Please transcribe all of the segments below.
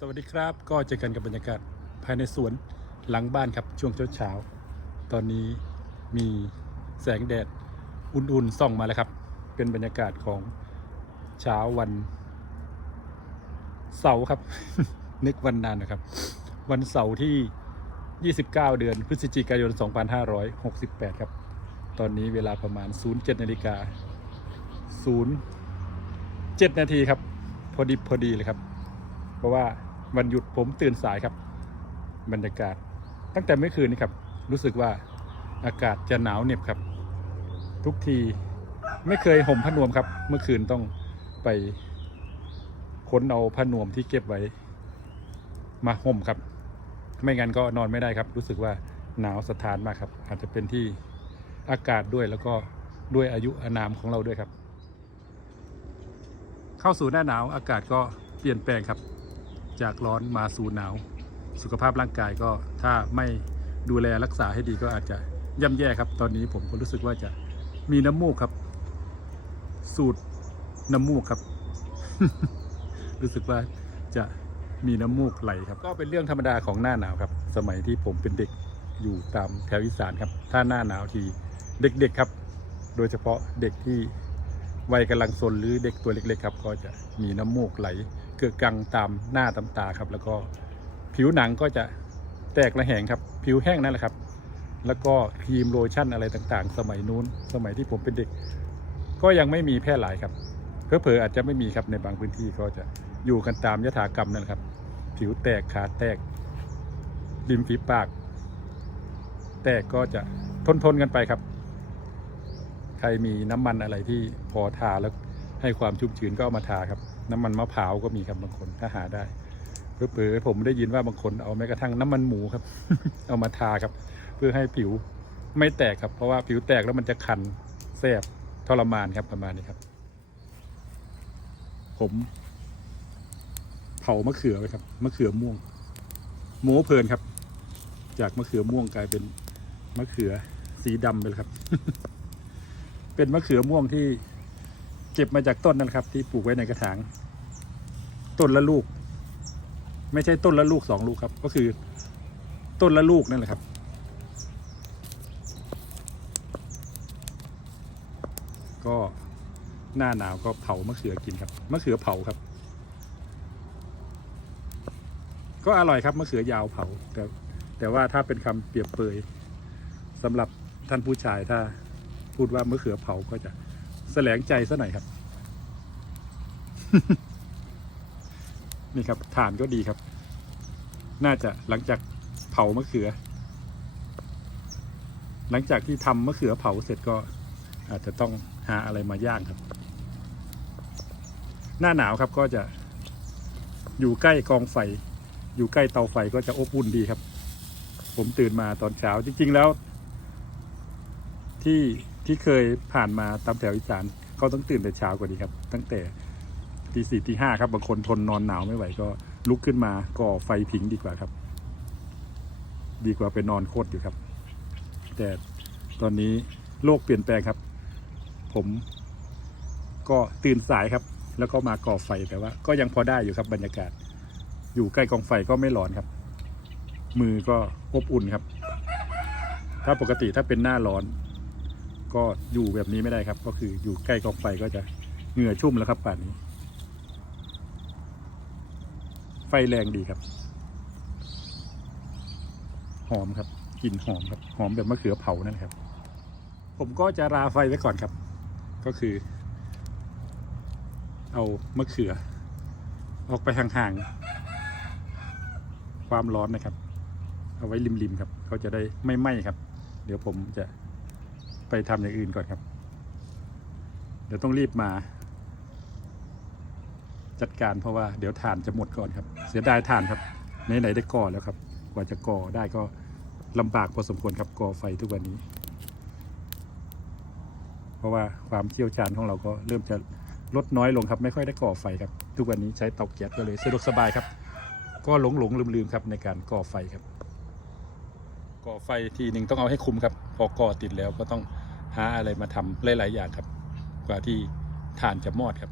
สวัสดีครับก็เจอกันกับบรรยากาศภายในสวนหลังบ้านครับช่วงเช้าๆตอนนี้มีแสงแดดอุ่นๆส่องมาแล้วครับ เป็นบรรยากาศของเช้าวันเสาร์ครับ นึกวันนานนะครับ วันเสาร์ที่ 29 เดือนพฤศจิกายน 2568 ครับ ตอนนี้เวลาประมาณ 07นาฬิกา07นาทีครับ พอดีพอดีเลยครับ เพราะว่า วันหยุดผมตื่นสายครับ บรรยากาศ ตั้งแต่เมื่อคืนนี้ครับ รู้สึกว่าอากาศจะหนาวเหน็บครับ ทุกทีไม่เคยห่มผ้านวมครับ เมื่อคืนต้องไปค้นเอาผ้านวมที่เก็บไว้ มาห่มครับ ไม่งั้นก็นอนไม่ได้ครับ รู้สึกว่าหนาวสถานมากครับ อาจจะเป็นที่อากาศด้วยแล้วก็ด้วยอายุอานามของเราด้วยครับ เข้าสู่หน้าหนาวอากาศก็เปลี่ยนแปลงครับ จากร้อนมาสู่หนาว สุขภาพร่างกายก็ถ้าไม่ดูแลรักษาให้ดีก็อาจจะย่ำแย่ครับ ตอนนี้ผมก็รู้สึกว่าจะมีน้ำมูกครับ สูตรน้ำมูกครับ รู้สึกว่าจะมีน้ำมูกไหลครับ ก็เป็นเรื่องธรรมดาของหน้าหนาวครับ สมัยที่ผมเป็นเด็กอยู่ตามแถวอีสานครับ ถ้าหน้าหนาวทีเด็กๆครับ โดยเฉพาะเด็กที่ วัยกำลังซนหรือเด็กตัวเล็กๆครับ ก็จะมีน้ำมูกไหล เกิดกังตามหน้าตามตาครับ แล้วก็ผิวหนังก็จะแตกระแหงครับ ผิวแห้งนั่นแหละครับ แล้วก็ครีมโลชั่นอะไรต่างๆ สมัยนู้น สมัยที่ผมเป็นเด็ก ก็ยังไม่มีแพร่หลายครับเพอเพอๆอาจจะไม่มีครับในบางพื้นที่ก็จะอยู่กันตามยถากรรมนั่นแหละครับ ผิวแตกขาแตกริมฝีปาก แตกก็จะทนทนๆกันไปครับ ใครมีน้ำมันอะไรที่พอทาแล้วให้ความชุ่มชื้นก็เอามาทาครับ น้ำมันมะพร้าวก็มีครับบางคนถ้าหาได้เผลอผมได้ยินว่าบางคนเอาแม้กระทั่งน้ำมันหมูครับ เอามาทาครับ เพื่อให้ผิวไม่แตกครับ เพราะว่าผิวแตกแล้วมันจะคันแสบทรมานครับประมาณนี้ครับ ผม เผามะเขือไปครับมะเขือม่วงโม้เพลินครับ จากมะเขือม่วงกลายเป็นมะเขือสีดำไปแล้วครับ เป็นมะเขือม่วงที่เก็บมาจากต้นนั่นครับ ที่ปลูกไว้ในกระถาง ต้นละลูก ไม่ใช่ต้นละลูกสองลูกครับ ก็คือ ต้นละลูกนั่นแหละครับ ก็หน้าหนาวก็เผามะเขือกินครับมะเขือเผาครับ ก็อร่อยครับมะเขือยาวเผาแต่แต่ว่าถ้าเป็นคำเปรียบเปยสำหรับท่านผู้ชายถ้า พูดว่ามะเขือเผาก็จะแสลงใจซะหน่อยครับ นี่ครับฐานก็ดีครับ น่าจะหลังจากเผามะเขือ หลังจากที่ทำมะเขือเผาเสร็จก็อาจจะต้องหาอะไรมาย่างครับ หน้าหนาวครับก็จะอยู่ใกล้กองไฟ อยู่ใกล้เตาไฟก็จะอบอุ่นดีครับ ผมตื่นมาตอนเช้าจริง ๆ แล้ว ที่ ที่เคยผ่านมาตามแถวอีสานเขาต้องตื่นแต่เช้ากว่านี้ครับ ตั้งแต่ตีสี่ตีห้าครับบางคนทนนอนหนาวไม่ไหวก็ลุกขึ้นมาก่อไฟผิงดีกว่าครับ ดีกว่าไปนอนโคตรอยู่ครับ แต่ตอนนี้โลกเปลี่ยนแปลงครับ ผมก็ตื่นสายครับ แล้วก็มาก่อไฟแต่ว่า ก็ยังพอได้อยู่ครับบรรยากาศ อยู่ใกล้กองไฟก็ไม่ร้อนครับ มือก็อบอุ่นครับ ถ้าปกติถ้าเป็นหน้าร้อน ก็อยู่แบบนี้ไม่ได้ครับ ก็คืออยู่ใกล้กองไฟก็จะเหงื่อชุ่มแล้วครับป่านนี้ ไฟแรงดีครับ หอมครับกลิ่นหอมครับ หอมแบบมะเขือเผานั่นครับ ผมก็จะราไฟไว้ก่อนครับ ก็คือ เอามะเขือ ออกไปห่างๆความร้อนนะครับ เอาไว้ริมๆครับ เขาจะได้ไม่ไหม้ครับ เดี๋ยวผมจะ ไปทำอย่างอื่นก่อนครับ เดี๋ยวต้องรีบมา จัดการเพราะว่าเดี๋ยวถ่านจะหมดก่อนครับ เสียดายถ่านครับไหนๆได้ก่อแล้วครับ กว่าจะก่อได้ก็ลำบากพอสมควรครับก่อไฟทุกวันนี้ เพราะว่าความเชี่ยวชาญของเราก็เริ่มจะลดน้อยลงครับ ไม่ค่อยได้ก่อไฟครับ ทุกวันนี้ใช้เตาแก๊สก็เลยสะดวกสบายครับ ก็หลงหลงลืมลืมครับในการก่อไฟครับ ก่อไฟทีหนึ่งต้องเอาให้คุ้มครับ พอก่อติดแล้วก็ต้องหาอะไรมาทำหลายๆอย่างครับ กว่าที่ถ่านจะมอดครับ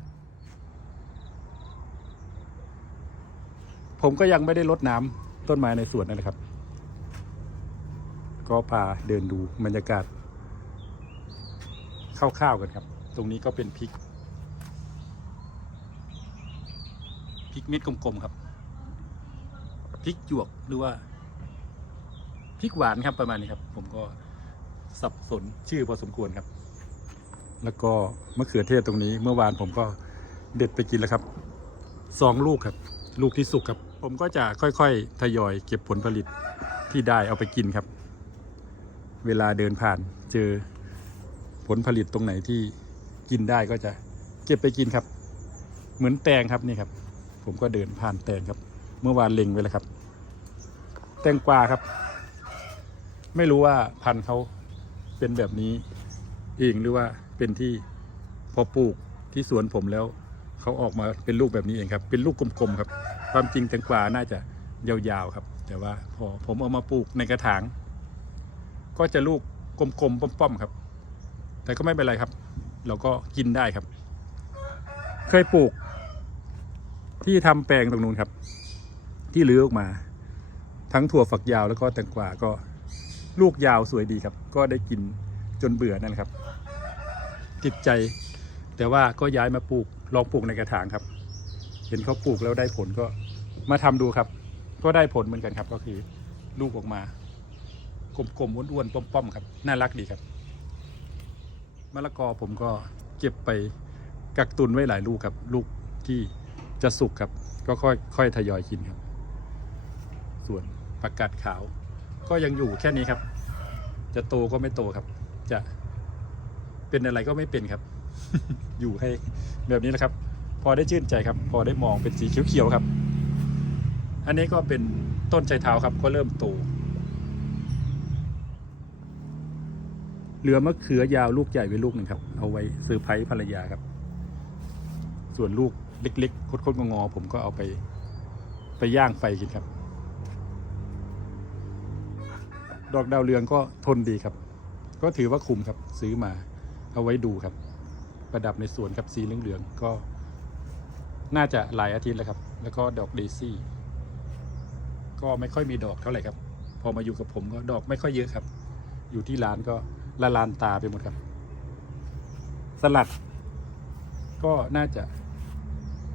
ผมก็ยังไม่ได้ลดน้ำต้นไม้ในสวนนั่นแหละครับ ก็พาเดินดูบรรยากาศคร่าวๆกันครับ ตรงนี้ก็เป็นพริกพริกเม็ดกลมๆครับพริกหยวกหรือว่า พริกหวานครับประมาณนี้ครับ ผมก็สับสนชื่อพอสมควรครับ แล้วก็มะเขือเทศตรงนี้ เมื่อวานผมก็เด็ดไปกินแล้วครับสองลูกครับ ลูกที่สุกครับ ผมก็จะค่อยๆ ทยอยเก็บผลผลิตที่ได้เอาไปกินครับ เวลาเดินผ่านเจอผลผลิตตรงไหนที่กินได้ก็จะเก็บไปกินครับ เหมือนแตงครับนี่ครับ ผมก็เดินผ่านแตงครับ เมื่อวานเล็งไว้แล้วครับ แตงกวาครับ ไม่รู้ว่าพันธุ์เขาเป็นแบบนี้เองหรือว่าเป็นที่พอปลูกที่สวนผมแล้วเขาออกมาเป็นลูกแบบนี้เองครับ เป็นลูกกลมๆครับ ความจริงแตงกวาน่าจะยาวๆครับ แต่ว่าพอผมเอามาปลูกในกระถาง ก็จะลูกกลมๆป้อมๆครับ แต่ก็ไม่เป็นไรครับ เราก็กินได้ครับ เคยปลูก ที่ทำแปลงตรงนู้นครับ ที่ลื้อออกมา ทั้งถั่วฝักยาวแล้วก็แตงกวาก็ ลูกยาวสวยดีครับ ก็ได้กินจนเบื่อนั่นแหละครับ ติดใจ แต่ว่าก็ย้ายมาปลูกลองปลูกในกระถางครับ เห็นเขาปลูกแล้วได้ผลก็มาทำดูครับ ก็ได้ผลเหมือนกันครับ ก็คือลูกออกมากลมๆอ้วนๆป้อมๆครับน่ารักดีครับมะละกอผมก็เก็บไปกักตุนไว้หลายลูกครับ ลูกที่จะสุกครับ ก็ค่อยค่อยทยอยกินครับ ส่วนผักกาดขาว ก็ยังอยู่แค่นี้ครับ จะโตก็ไม่โตครับ จะเป็นอะไรก็ไม่เป็นครับ อยู่ให้แบบนี้แหละครับ พอได้ชื่นใจครับ พอได้มองเป็นสีเขียวๆครับ อันนี้ก็เป็นต้นไชเท้าครับ ก็เริ่มโตเหลือมะเขือยาวลูกใหญ่ไว้ลูกหนึ่งครับ เอาไว้ซอร์ไพส์ภรรยาครับ ส่วนลูกเล็กๆคดๆงอๆผมก็เอาไป ไปย่างไฟกินครับ ดอกดาวเรืองก็ทนดีครับ ก็ถือว่าคุ้มครับซื้อมาเอาไว้ดูครับ ประดับในสวนครับสีเหลืองๆก็น่าจะหลายอาทิตย์แล้วครับ แล้วก็ดอกเดซี่ ก็ไม่ค่อยมีดอกเท่าไหร่ครับ พอมาอยู่กับผมก็ดอกไม่ค่อยเยอะครับ อยู่ที่ร้านก็ละลานตาไปหมดครับ สลัด ก็น่าจะ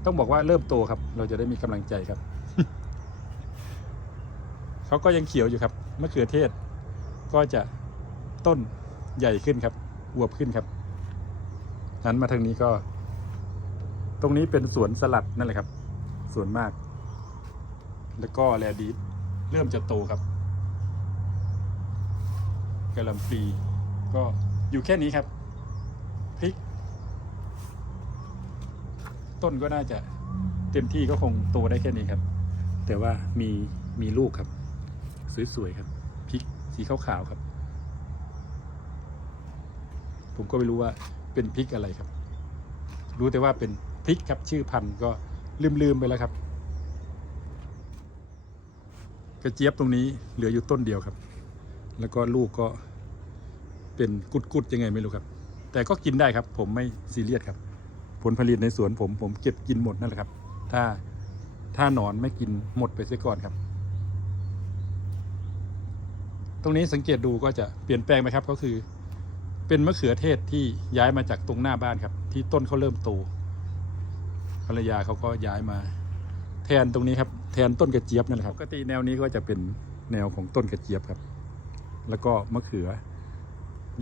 ต้องบอกว่าเริ่มโตครับ เราจะได้มีกำลังใจครับ เขาก็ยังเขียวอยู่ครับมะเขือเทศ ก็จะต้นใหญ่ขึ้นครับอวบขึ้นครับนั้นมาทางนี้ก็ ตรงนี้เป็นสวนสลัดนั่นแหละครับสวนมาก แล้วก็แลดีเริ่มจะโตครับกระลำปีก็อยู่แค่นี้ครับพริก ต้นก็น่าจะเต็มที่ก็คงโตได้แค่นี้ครับ แต่ว่ามีมีลูกครับ สวยๆครับพริกสีขาวๆครับ ผมก็ไม่รู้ว่าเป็นพริกอะไรครับ รู้แต่ว่าเป็นพริกครับชื่อพันธุ์ก็ลืมๆไปแล้วครับ กระเจี๊ยบตรงนี้เหลืออยู่ต้นเดียวครับ แล้วก็ลูกก็เป็นกุดๆยังไงไม่รู้ครับ แต่ก็กินได้ครับ ผมไม่ซีเรียสครับ ผลผลิตในสวนผมผมเก็บกินหมดนั่นแหละครับ ถ้าถ้าหนอนไม่กินหมดไปเสียก่อนครับ ตรงนี้สังเกตดูก็จะเปลี่ยนแปลงไหมครับก็คือ เป็นมะเขือเทศที่ย้ายมาจากตรงหน้าบ้านครับ ที่ต้นเขาเริ่มโตภรรยาเขาก็ย้ายมา แทนตรงนี้ครับ แทนต้นกระเจี๊ยบนั่นแหละครับปกติแนวนี้ก็จะเป็นแนวของต้นกระเจี๊ยบครับ แล้วก็มะเขือ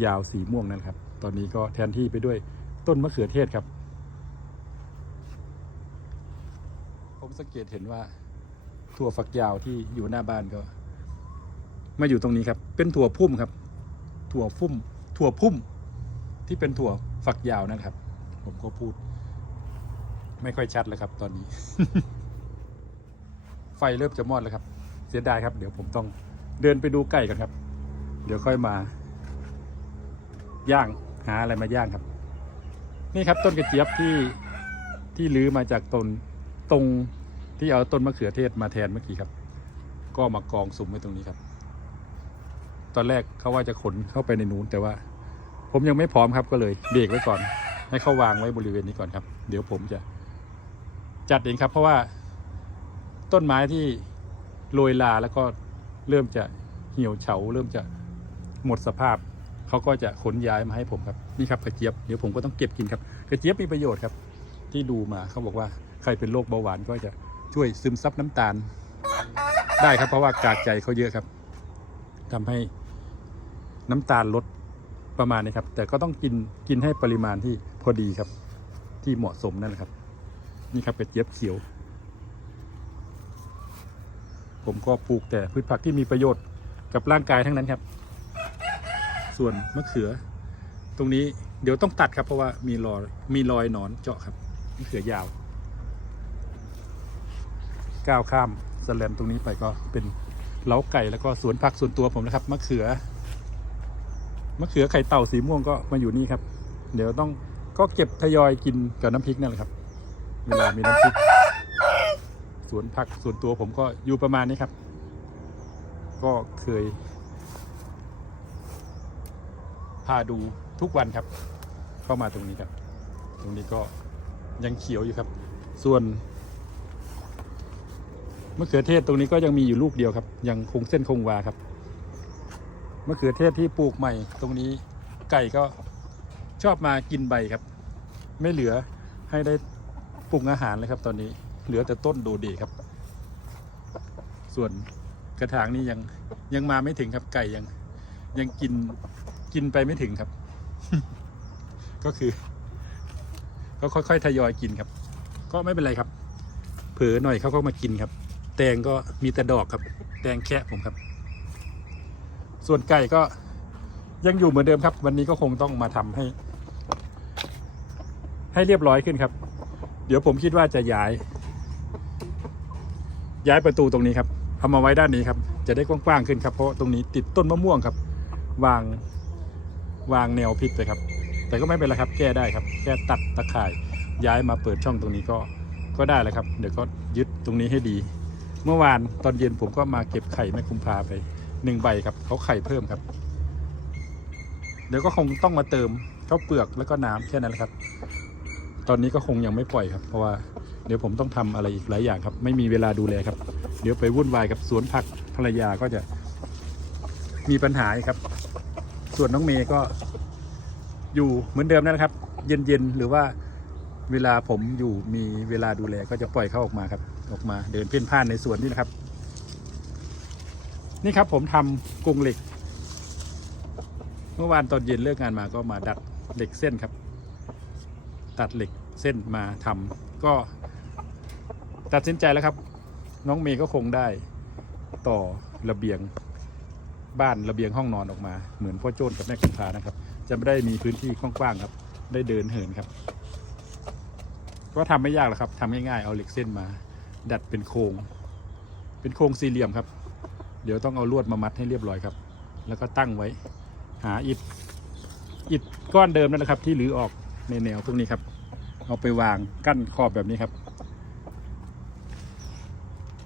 ยาวสีม่วงนั่นครับ ตอนนี้ก็แทนที่ไปด้วยต้นมะเขือเทศครับ ผมสังเกตเห็นว่าถั่วฝักยาวที่อยู่หน้าบ้านก็ มาอยู่ตรงนี้ครับ เป็นถั่วพุ่มครับ ถั่วพุ่ม ถั่วพุ่ม ที่เป็นถั่วฝักยาวนะครับ ผมก็พูด ไม่ค่อยชัดแล้วครับ ตอนนี้ ไฟเริ่มจะมอดแล้วครับ เสียดายครับ เดี๋ยวผมต้องเดินไปดูไก่กันครับ เดี๋ยวค่อยมา ย่างหาอะไรมาย่างครับ นี่ครับ ต้นกระเจี๊ยบที่ที่ลื้อมาจากต้นตรงที่เอาต้นมะเขือเทศมาแทนเมื่อกี้ครับ ก็มากองสุมไว้ตรงนี้ครับ ตอนแรกเขาว่าจะขนเข้าไปในนู้นแต่ว่า ผมยังไม่พร้อมครับก็เลยเบรกไว้ก่อน ให้เขาวางไว้บริเวณนี้ก่อนครับ เดี๋ยวผมจะจัดเองครับ เพราะว่าต้นไม้ที่โรยลาแล้วก็เริ่มจะเหี่ยวเฉา เริ่มจะหมดสภาพเขาก็จะขนย้ายมาให้ผมครับนี่ครับกระเจี๊ยบเดี๋ยวผมก็ต้องเก็บกินครับกระเจี๊ยบมีประโยชน์ครับ ที่ดูมาเขาบอกว่าใครเป็นโรคเบาหวานก็จะช่วยซึมซับน้ำตาล ได้ครับเพราะว่ากากใจเขาเยอะครับ ทำให้น้ำตาลลดประมาณนี้ครับ แต่ก็ต้องกินกินให้ปริมาณที่พอดีครับ ที่เหมาะสมนั่นแหละครับ นี่ครับกระเจี๊ยบเขียว ผมก็ปลูกแต่พืชผักที่มีประโยชน์กับร่างกายทั้งนั้นครับ ส่วนมะเขือ ตรงนี้เดี๋ยวต้องตัดครับเพราะว่ามีรอยมีรอยหนอนเจาะครับมะเขือยาว ก้าวข้ามสแลมตรงนี้ไปก็เป็น เล้าไก่แล้วก็สวนผักส่วนตัวผมนะครับมะเขือมะเขือไข่เต่าสีม่วงก็มาอยู่นี่ครับ เดี๋ยวต้องก็เก็บทยอยกินกับน้ำพริกนั่นแหละครับ เวลามีน้ำพริกสวนผักส่วนตัวผมก็อยู่ประมาณนี้ครับ ก็เคย พาดูทุกวันครับ เข้ามาตรงนี้ครับ ตรงนี้ก็ยังเขียวอยู่ครับ ส่วน มะเขือเทศตรงนี้ก็ยังมีอยู่ลูกเดียวครับ ยังคงเส้นคงวาครับมะเขือเทศที่ปลูกใหม่ ตรงนี้ไก่ก็ชอบมากินใบครับ ไม่เหลือให้ได้ปรุงอาหารเลยครับ ตอนนี้เหลือแต่ต้นดเดครับ ส่วนกระถางนี้ยังยังมาไม่ถึงครับไก่ยัง ยังกินกินไปไม่ถึงครับ ก็คือ ก็ค่อยๆทยอยกินครับ ก็ไม่เป็นไรครับ เผลอหน่อยเขาก็มากินครับ แตงก็มีแต่ดอกครับ แตงแค่ผมครับ ส่วนไก่ก็ยังอยู่เหมือนเดิมครับ วันนี้ก็คงต้องมาทำให้ ให้เรียบร้อยขึ้นครับ เดี๋ยวผมคิดว่าจะย้าย ย้ายประตูตรงนี้ครับเอามาไว้ด้านนี้ครับ จะได้กว้างๆขึ้นครับ เพราะตรงนี้ติดต้นมะม่วงครับ วางวางแนวพลิกเลยครับ แต่ก็ไม่เป็นไรครับ แก้ได้ครับ แค่ตัดตะข่ายย้ายมาเปิดช่องตรงนี้ก็ก็ได้แล้วครับ เดี๋ยวก็ยึดตรงนี้ให้ดี เมื่อวานตอนเย็นผมก็มาเก็บไข่แม่คุมพาไปหนึ่งใบครับเขาไข่เพิ่มครับ เดี๋ยวก็คงต้องมาเติมข้าวเปลือกแล้วก็น้ำแค่นั้นแหละครับ ตอนนี้ก็คงยังไม่ปล่อยครับ เพราะว่าเดี๋ยวผมต้องทำอะไรอีกหลายอย่างครับ ไม่มีเวลาดูแลครับ เดี๋ยวไปวุ่นวายกับสวนผักภรรยาก็จะมีปัญหาครับ ส่วนน้องเมย์ก็อยู่เหมือนเดิมนั่นแหละครับ เย็นๆหรือว่าเวลาผมอยู่มีเวลาดูแลก็จะปล่อยเขาออกมาครับ ออกมาเดินเพ่นพ่านในสวนนี่นะครับ นี่ครับผมทำกรงเหล็ก เมื่อวานตอนเย็นเลิกงานมาก็มาดัดเหล็กเส้นครับ ตัดเหล็กเส้นมาทำก็ตัดสินใจแล้วครับ น้องเมย์ก็คงได้ต่อระเบียงบ้านระเบียงห้องนอนออกมา เหมือนพ่อโจ้นกับแม่กุมภานะครับ จะไม่ได้มีพื้นที่กว้างๆครับ ได้เดินเหินครับ ก็ทำไม่ยากหรอกครับทำง่ายๆเอาเหล็กเส้นมา ดัดเป็นโครงเป็นโครงสี่เหลี่ยมครับ เดี๋ยวต้องเอาลวดมามัดให้เรียบร้อยครับ แล้วก็ตั้งไว้ หาอิฐอิฐก้อนเดิมนั่นแหละครับ ที่หรือออกในแนวพวกนี้ครับ เอาไปวางกั้นขอบแบบนี้ครับ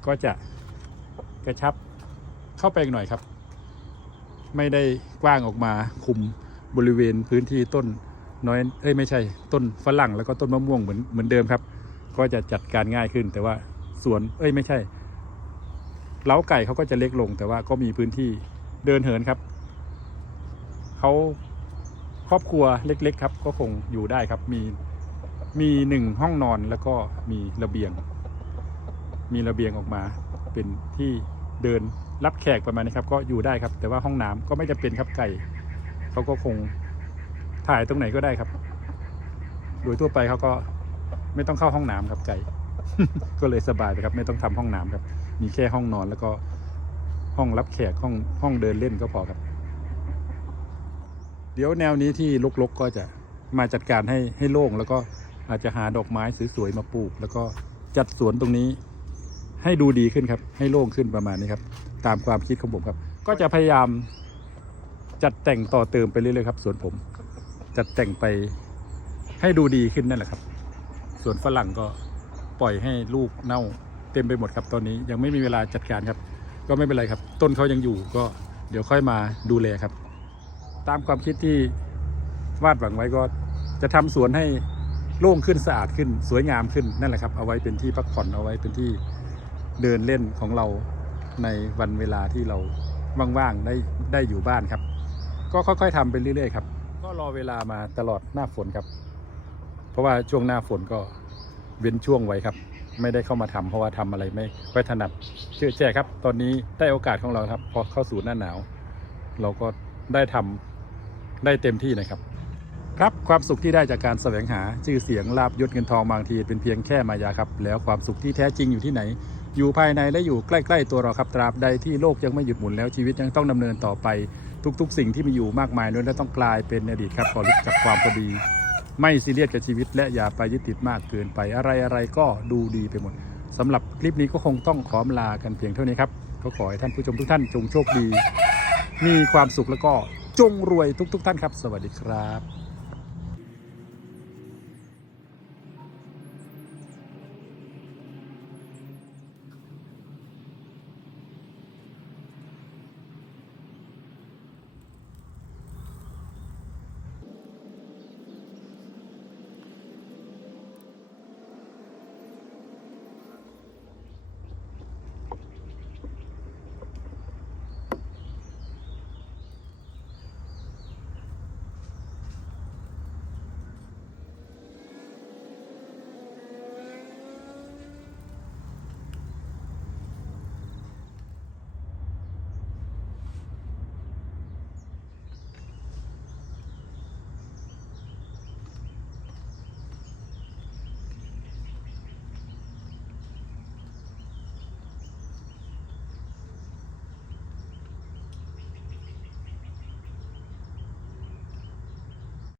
ก็จะกระชับเข้าไปอีกหน่อยครับ ไม่ได้กว้างออกมาคุมบริเวณพื้นที่ต้นน้อยเอ้ยไม่ใช่ต้นฝรั่งแล้วก็ต้นมะม่วงเหมือนเหมือนเดิมครับ ก็จะจัดการง่ายขึ้นแต่ว่า สวน เอ้ยไม่ใช่ เล้าไก่เขาก็จะเล็กลง แต่ว่าก็มีพื้นที่เดินเหินครับ เขาครอบครัวเล็ก ๆ ครับ ก็คงอยู่ได้ครับ มีมีหนึ่งห้องนอนแล้วก็มีระเบียง มีระเบียงออกมา เป็นที่เดินรับแขกประมาณนี้ครับ ก็อยู่ได้ครับ แต่ว่าห้องน้ำก็ไม่จำเป็นครับไก่เขาก็คงถ่ายตรงไหนก็ได้ครับ โดยทั่วไปเขาก็ไม่ต้องเข้าห้องน้ำครับไก่ ก็เลยสบายไปครับ ไม่ต้องทำห้องน้ำครับ มีแค่ห้องนอนแล้วก็ห้องรับแขกห้องห้องเดินเล่นก็พอครับ เดี๋ยวแนวนี้ที่ลกๆก็จะมาจัดการให้ให้โล่งแล้วก็อาจจะหาดอกไม้สวยๆมาปลูก แล้วก็จัดสวนตรงนี้ ให้ดูดีขึ้นครับ ให้โล่งขึ้นประมาณนี้ครับ ตามความคิดของผมครับ ก็จะพยายามจัดแต่งต่อเติมไปเรื่อยๆครับสวนผม จัดแต่งไปให้ดูดีขึ้นนั่นแหละครับ ส่วนฝรั่งก็ ปล่อยให้ลูกเน่าเต็มไปหมดครับตอนนี้ยังไม่มีเวลาจัดการครับ ก็ไม่เป็นไรครับ ต้นเขายังอยู่ก็เดี๋ยวค่อยมาดูแลครับ ตามความคิดที่วาดหวังไว้ก็จะทำสวนให้โล่งขึ้นสะอาดขึ้นสวยงามขึ้นนั่นแหละครับ เอาไว้เป็นที่พักผ่อนเอาไว้เป็นที่เดินเล่นของเราในวันเวลาที่เราว่างๆได้ได้อยู่บ้านครับ ก็ค่อยๆทำไปเรื่อยๆครับ ก็รอเวลามาตลอดหน้าฝนครับ เพราะว่าช่วงหน้าฝนก็ เว้นช่วงไว้ครับ ไม่ได้เข้ามาทำเพราะว่าทำอะไรไม่ค่อยถนัดเชื่อแจ้ครับ ตอนนี้ได้โอกาสของเราครับ พอเข้าสู่หน้าหนาว เราก็ได้ทำได้เต็มที่นะครับ ครับความสุขที่ได้จากการแสวงหาชื่อเสียงลาบยศเงินทองบางทีเป็นเพียงแค่มายาครับ แล้วความสุขที่แท้จริงอยู่ที่ไหน อยู่ภายในและอยู่ใกล้ ๆ ตัวเราครับตราบใดที่โลกยังไม่หยุดหมุนแล้วชีวิตยังต้องดำเนินต่อไปทุก ๆ สิ่งที่มีอยู่มากมายนั้นและต้องกลายเป็นอดีตครับขอรู้จักความพอดี ไม่ซีเรียสกับชีวิต และอย่าไปยึดติดมากเกินไปอะไรอะไรก็ดูดีไปหมดสำหรับคลิปนี้ก็คงต้องขอมลากันเพียงเท่านี้ครับก็ขอให้ท่านผู้ชมทุกท่านจงโชคดี มีความสุขแล้วก็จงรวยทุก ๆ ท่านครับ สวัสดีครับ